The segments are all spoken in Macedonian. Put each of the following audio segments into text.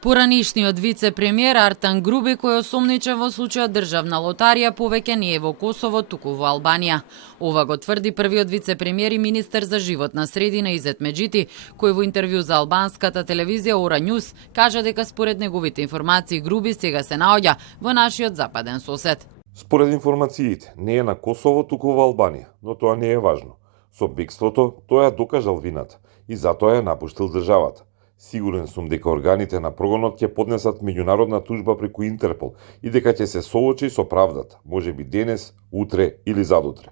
Поранишниот вице-премиер Артан Груби, кој осомнича во случајот државна лотарија, повеќе не е во Косово, туку во Албанија. Ова го тврди првиот вице-премиер и министер за животна средина Изет Меджити, кој во интервју за албанската телевизија Ора Ньюс кажа дека според неговите информации Груби сега се наоѓа во нашиот западен сосед. Според информациите, не е на Косово, туку во Албанија, но тоа не е важно. Со бегството тој ја докажал вината и затоа ја напуштил државата. Сигурен сум дека органите на прогонот ќе поднесат меѓународна тужба преку Интерпол и дека ќе се соочи со правдата, можеби денес, утре или задутре.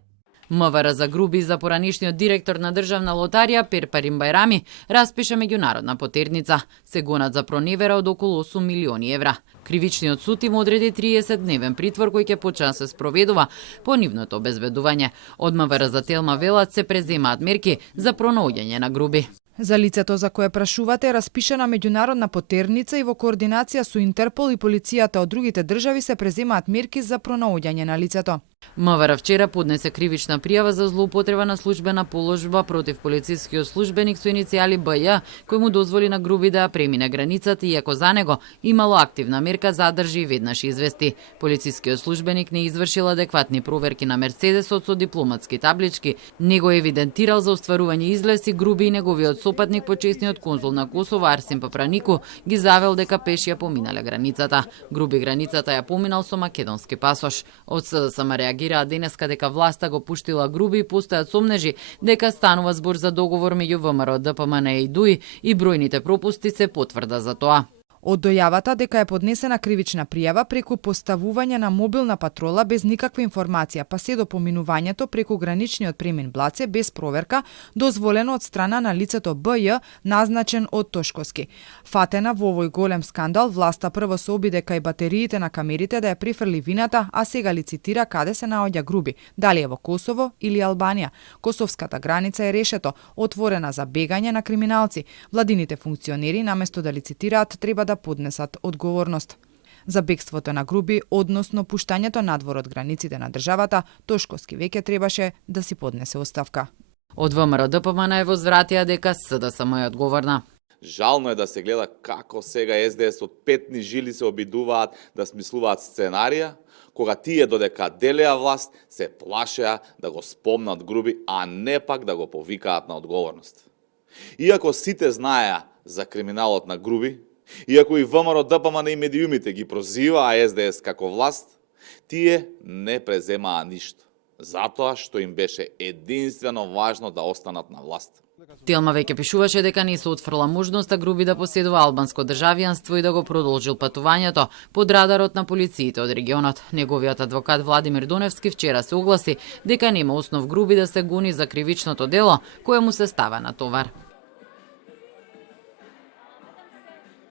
МВР за Груби и за поранишниот директор на државна лотарија Перпарин Бајрами распиша меѓународна потерница. Се гонат за проневера од околу 8 милиони евра. Кривичниот суд им одреди 30-дневен притвор кој ќе почне се спроведува по нивното обезбедување. Од МВР за Телма велат се преземаат мерки за пронаоѓање на Груби. За лицето за кое прашувате е распишана меѓународна потерница и во координација со Интерпол и полицијата од другите држави се преземаат мерки за пронаоѓање на лицето. МВР вчера поднесе кривична пријава за злоупотреба на службена положба против полицискиот службеник со иницијали БЈ, кој му дозволи на Груби да ја премине границата, иако за него имало активна мерка задржи и веднаш извести. Полицискиот службеник не извршил адекватни проверки на Мерцедесот со дипломатски таблички, не го евидентирал за остварување излез и Груби и неговиот сопатник, почесниот конзул на Косово Арсен Папранику, ги завел дека пеш ја поминале границата. Груби границата ја поминал со македонски пасош. Од СДСМ реагираа денеска дека власта го пуштила Груби и постојат сомнежи дека станува збор за договор меѓу ВМРО, ДПМН и ДУИ и бројните пропусти се потврда за тоа. Од дојавата дека е поднесена кривична пријава преку поставување на мобилна патрола без никаква информација, па се до поминувањето преку граничниот премин Блаце без проверка, дозволено од страна на лицето БЈ, назначен од Тошковски. Фатена во овој голем скандал, власта прво се обиде кај батериите на камерите да ја прифрли вината, а сега лицитира каде се наоѓа Груби, дали е во Косово или Албанија. Косовската граница е решето, отворена за бегање на криминалци. Владините функционери, наместо да лицитираат, треба да поднесат одговорност. За бегството на Груби, односно пуштањето надвор од границите на државата, Тошковски веќе требаше да си поднесе оставка. Од ВМРО ДПМН е возвратија дека СДСМ е одговорна. Жално е да се гледа како сега СДС од петни жили се обидуваат да смислуваат сценарија, кога тие додека делеа власт се плашеа да го спомнат Груби, а не пак да го повикаат на одговорност. Иако сите знаеа за криминалот на Груби, иако и ВМРО ДПМН и медиумите ги прозива СДС како власт, тие не преземаа ништо, затоа што им беше единствено важно да останат на власт. Телма веќе пишуваше дека не се отфрла можноста Груби да поседува албанско државјанство и да го продолжил патувањето под радарот на полициите од регионот. Неговиот адвокат Владимир Доневски вчера се огласи дека нема основ Груби да се гони за кривичното дело кое му се става на товар.